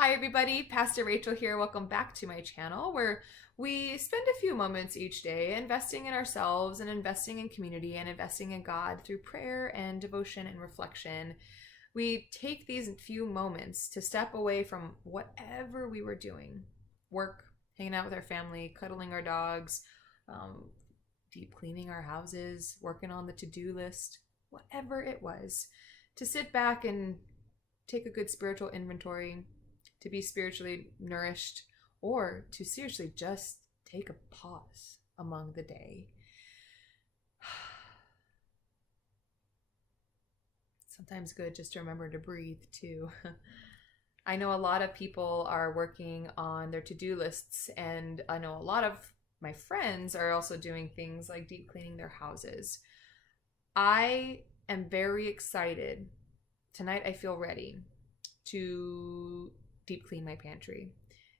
Hi everybody, Pastor Rachel here. Welcome back to my channel where we spend a few moments each day investing in ourselves and investing in community and investing in God through prayer and devotion and reflection. We take these few moments to step away from whatever we were doing, work, hanging out with our family, cuddling our dogs, deep cleaning our houses, working on the to-do list, whatever it was, to sit back and take a good spiritual inventory, to be spiritually nourished, or to seriously just take a pause among the day. Sometimes good just to remember to breathe too. I know a lot of people are working on their to-do lists, and I know a lot of my friends are also doing things like deep cleaning their houses. I am very excited. Tonight I feel ready to deep clean my pantry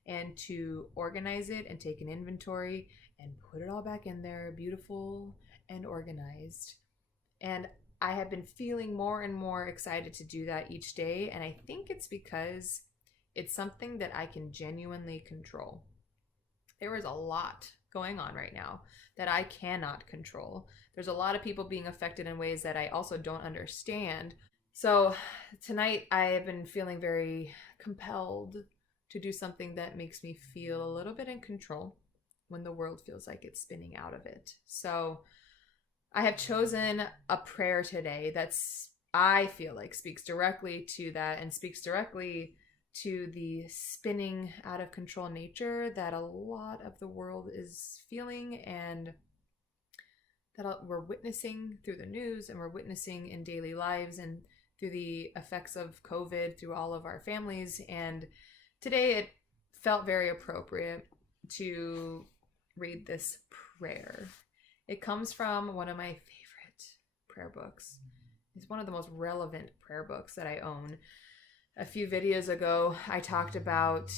and to organize it and take an inventory and put it all back in there, beautiful and organized. And I have been feeling more and more excited to do that each day. And I think it's because it's something that I can genuinely control. There is a lot going on right now that I cannot control. There's a lot of people being affected in ways that I also don't understand. So tonight I have been feeling very compelled to do something that makes me feel a little bit in control when the world feels like it's spinning out of it. So I have chosen a prayer today that's, I feel like, speaks directly to that and speaks directly to the spinning out of control nature that a lot of the world is feeling and that we're witnessing through the news and we're witnessing in daily lives and through the effects of COVID through all of our families. And today it felt very appropriate to read this prayer. It comes from one of my favorite prayer books. It's one of the most relevant prayer books that I own. A few videos ago, I talked about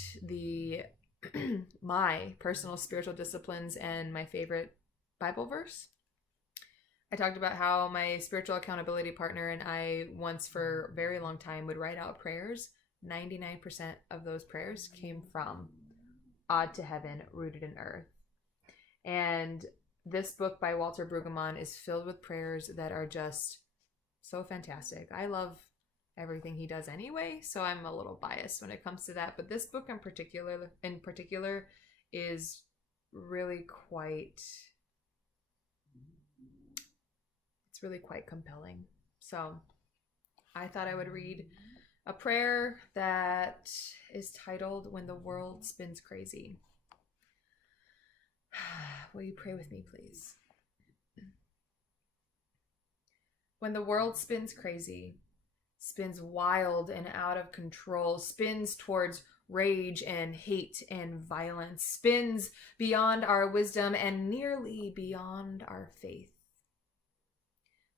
my personal spiritual disciplines and my favorite Bible verse. I talked about how my spiritual accountability partner and I once for a very long time would write out prayers. 99% of those prayers came from Odd to Heaven, Rooted in Earth. And this book by Walter Brueggemann is filled with prayers that are just so fantastic. I love everything he does anyway, so I'm a little biased when it comes to that. But this book in particular is really quite compelling. So I thought I would read a prayer that is titled When the World Spins Crazy. Will you pray with me, please? When the world spins crazy, spins wild and out of control, spins towards rage and hate and violence, spins beyond our wisdom and nearly beyond our faith.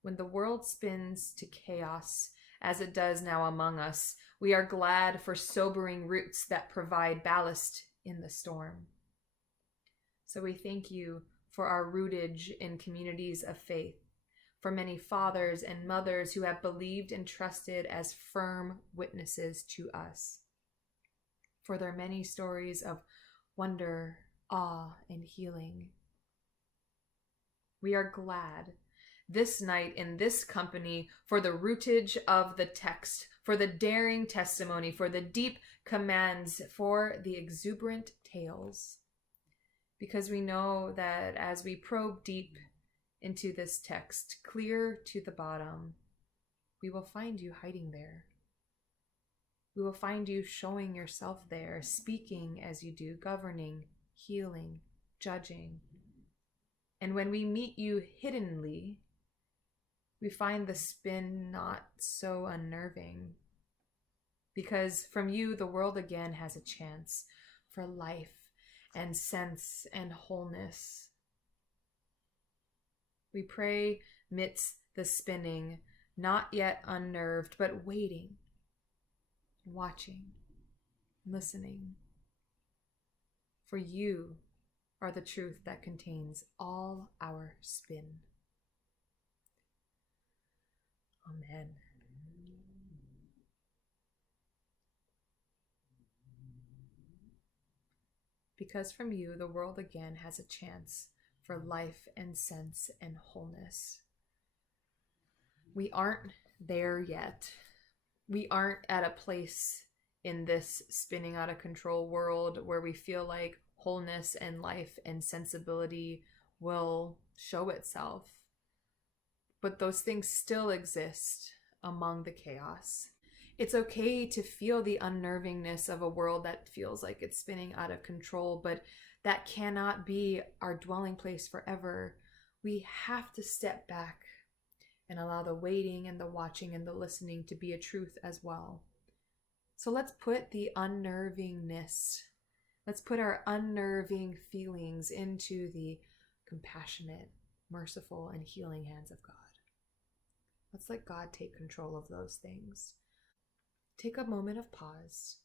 When the world spins to chaos, as it does now among us, we are glad for sobering roots that provide ballast in the storm. So we thank you for our rootage in communities of faith, for many fathers and mothers who have believed and trusted as firm witnesses to us, for their many stories of wonder, awe, and healing. We are glad this night in this company for the rootage of the text, for the daring testimony, for the deep commands, for the exuberant tales. Because we know that as we probe deep into this text, clear to the bottom, we will find you hiding there. We will find you showing yourself there, speaking as you do, governing, healing, judging. And when we meet you hiddenly, we find the spin not so unnerving, because from you the world again has a chance for life and sense and wholeness. We pray midst the spinning, not yet unnerved, but waiting, watching, listening. For you are the truth that contains all our spin. Amen. because from you the world again has a chance for life and sense and wholeness. We aren't there yet. We aren't at a place in this spinning out of control world where we feel like wholeness and life and sensibility will show itself. But those things still exist among the chaos. It's okay to feel the unnervingness of a world that feels like it's spinning out of control, but that cannot be our dwelling place forever. We have to step back and allow the waiting and the watching and the listening to be a truth as well. So let's put the unnervingness, let's put our unnerving feelings into the compassionate, merciful, and healing hands of God. Let's let God take control of those things. Take a moment of pause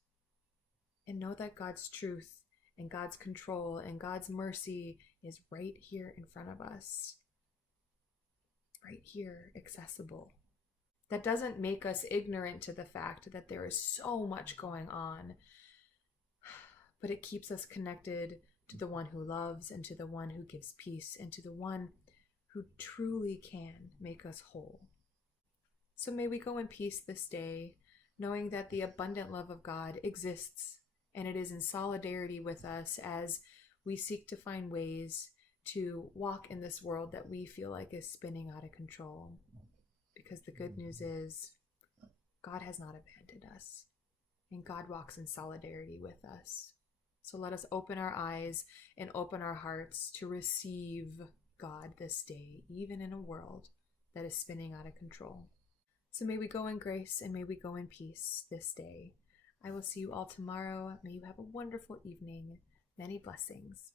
and know that God's truth and God's control and God's mercy is right here in front of us. Right here, accessible. That doesn't make us ignorant to the fact that there is so much going on, but it keeps us connected to the one who loves and to the one who gives peace and to the one who truly can make us whole. So may we go in peace this day, knowing that the abundant love of God exists and it is in solidarity with us as we seek to find ways to walk in this world that we feel like is spinning out of control. Because the good news is God has not abandoned us and God walks in solidarity with us. So let us open our eyes and open our hearts to receive God this day, even in a world that is spinning out of control. So may we go in grace and may we go in peace this day. I will see you all tomorrow. May you have a wonderful evening. Many blessings.